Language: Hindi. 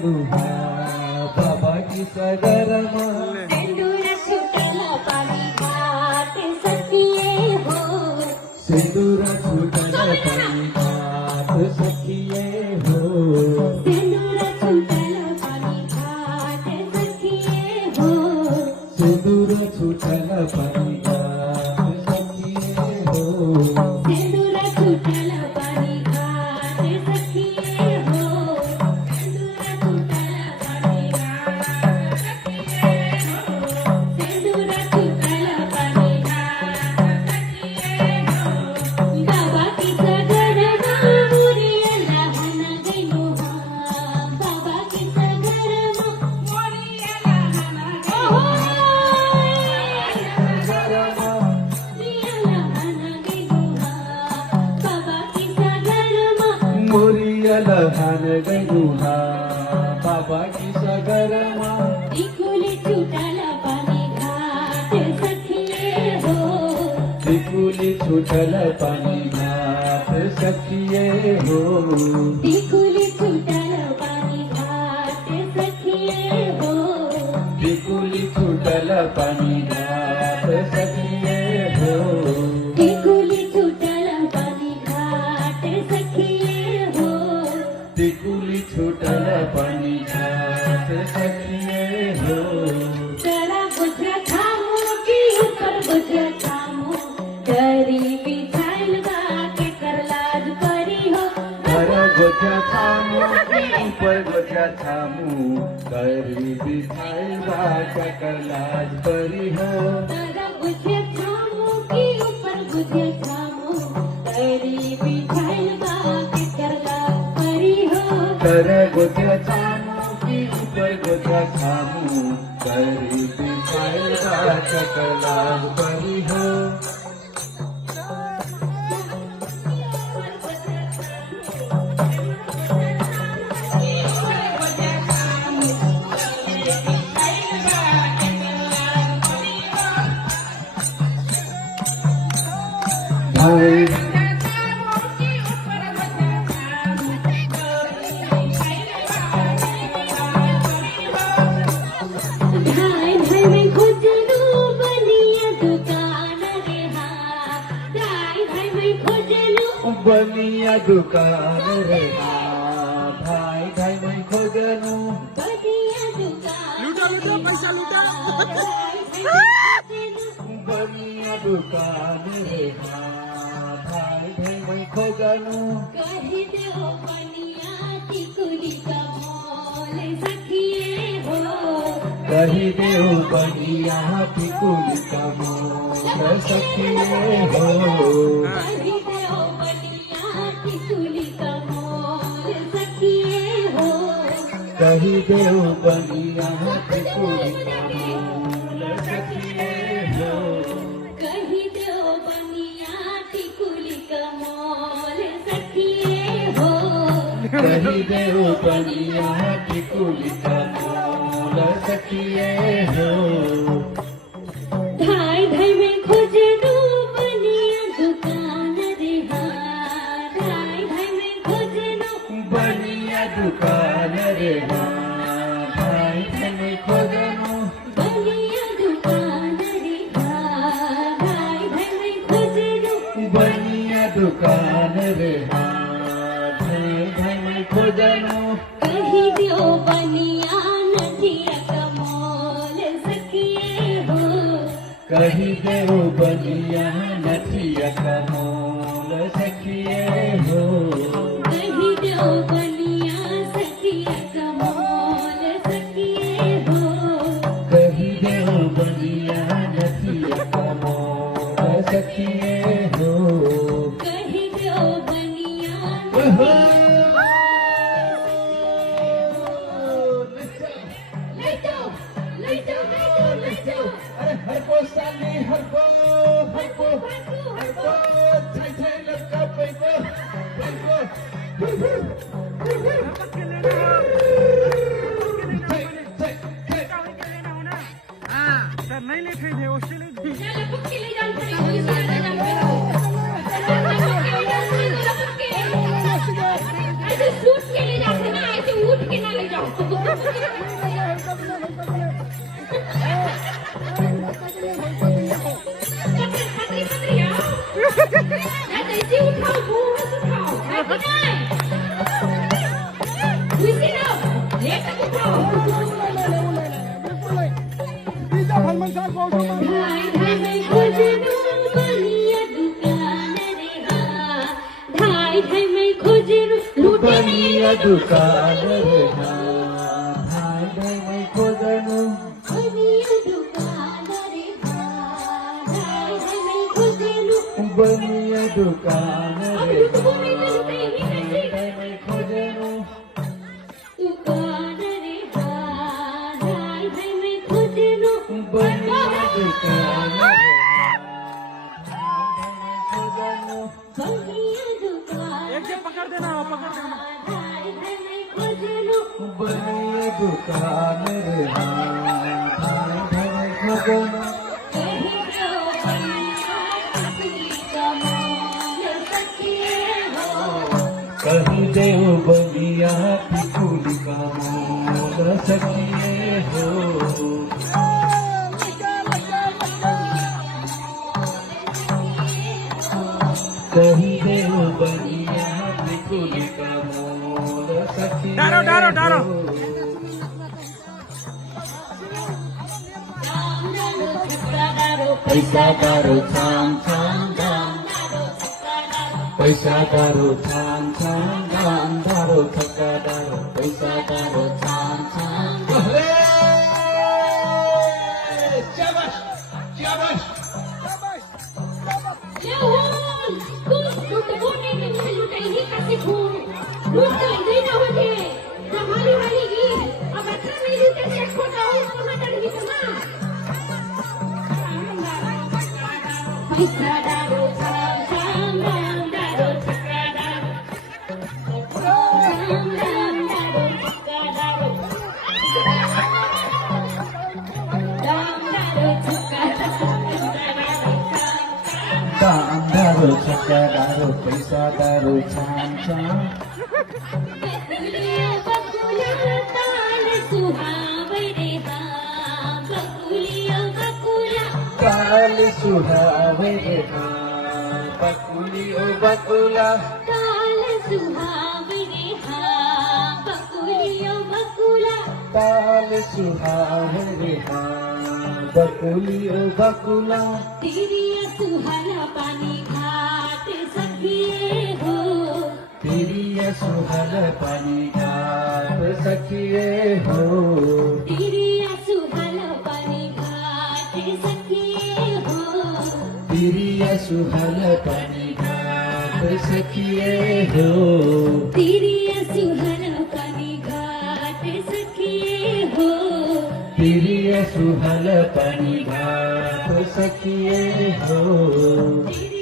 गैनुहा बाबा की सगरमा सिंदूर छुटला पाणी घाट सखिये हो सिंदूर छुटला पाणी घाट सखिये हो सिंदूर छुटला पाणी घाट सखिये हो सिंदूर छुटला पाणी घाट सखिये हो सिंदूर छुटला पाणी घाट सखिये हो सिंदूर छुटला पाणी घाट सखिये हो सिंदूर छुटला पाणी घाट सखिये हो बाबा की सगरमा मोरियाला हन गैनुहा बाबा की सगरमा मोरियाला हन मोरिया लहान गैनुहा बाबा की सगरमा इकुली छुटला पाणी घाट सखिये हो टिकुली छुटल पाणी घाट सखिये हो इकुली छुटला पाणी घाट सखिये हो टिकुली छुटल पाणी घाट सखिये हो इकुली छुटला पाणी घाट सखिये हो टिकुली छुटल पाणी घाट सखिये हो जरा गुजरा खामो की ऊपर गुजरा खामो गरीबी छाइल बाके करलाज परी हो घर गोठ्या थांबू ऊपर गोठ्या थांबू गरीबी थाई बाचा करलाज परी हो जरा गुजरा खामो की ऊपर गुजरा खामो गरीबी छाइल बाके करलाज परी हो घर गोठ्या थांबू की ऊपर गोठ्या थांबू गरीबी थाई बाचा करलाज परी हो भाई ढाई ढाई में खोजलू बनिया दुकान रे हाँ ढाई ढाई में खोजलू बनिया दुकान रे भाई भाई मैं खोजनू बनिया दुकान लूटा पैसा लूटा बनिया दुकान रे भाई भाई मैं खोजनू कही दो बनिया टिकुली का मोल सखिए हो कही देव बनिया टिकुली का मोल सखिए हो कही दो बनिया टिकुली का मोल सखिए हो कही देव बनिया टिकुली का मोल सखिए हो कही दो बनिया टिकुली का मोल सखिए हो कही देव बनिया टिकुली का मोल सखिए हो ढाई ढाई में खोजनू बनिया दुकान रे हाँ ढाई ढाई में खोजनू बनिया दुकान रे भाई भाई खोजनू बनिया दुकान रे हाँ ढाई ढाई में खोजनू बनिया दुकान रे भाई भाई खोजनू कही दो बनिया नथिया का मोल सखिए हो कही देव बनिया नथिया का मोल सखिए हो कही दो बनिया सखिया का मोल सखिए हो कही देव बनिया नथिया का मोल सखिए हो कही दो बनिया ले जाओ ले जाओ ले जाओ ले जाओ हर को साली हर को छाई छाई लड़का पैको सर नहीं ले थे ऑस्ट्रेलिया चलो पुक्की ले जाओ ले जाओ ऐसे सूट के ले जाओ ना ऐसे उठ के ना ले जाओ बनिया दुकान रे भाई मैं खोजनु बनिया दुकान रे भाई मैं खोजनु बनिया दुकान रे अब तो बोलने में होते ही कैसे मैं खोजनु दुकान रे भाई मैं खोजनु बनिया दुकान रे बनिया दुकान एक जे पकड़ देना पकड़ देना मैं खोजनु बनिया दुकान रे भाई मैं खोजनु कहीं तो बनिया किसी का मोल सकिए हो कहीं देव बनिया पिकुली का मोल सकिए हो कहीं देव बनिया पिकुली का मोल सकिए डारो, डारो, डारो। हो। पैसा दारू छाम छाम दाम पैसा दारू छाम छाम दाम दारू थका दारू पैसा दारू छाम छाम शाबाश शाबाश पैसा दारू छाम छाम दाम दारू छक्का दारू छाम दाम दारू छक्का दारू दाम दारू छक्का दाम दारू छक्का दारू पैसा दारू छाम छाम बकुलिया बकुला ताल सुहावे रे बकुलिया बकुला काल सुहावे रे बकुली ओ बकुला ताल सुहावे रे बकुलिया बकुला काल सुहावे रे बकुली ओ बकुला तेरी सुहाना पानी घाट सखिए हो तेरी सुहल पानी घाट सखिए हो तेरी सुहाना पानी घाट सखिए हो तेरी सुहल पानी घाट सखिए हो तेरी सुहाना पानी घाट सखिए हो तेरी सुहल पानी घाट सखिए हो तेरी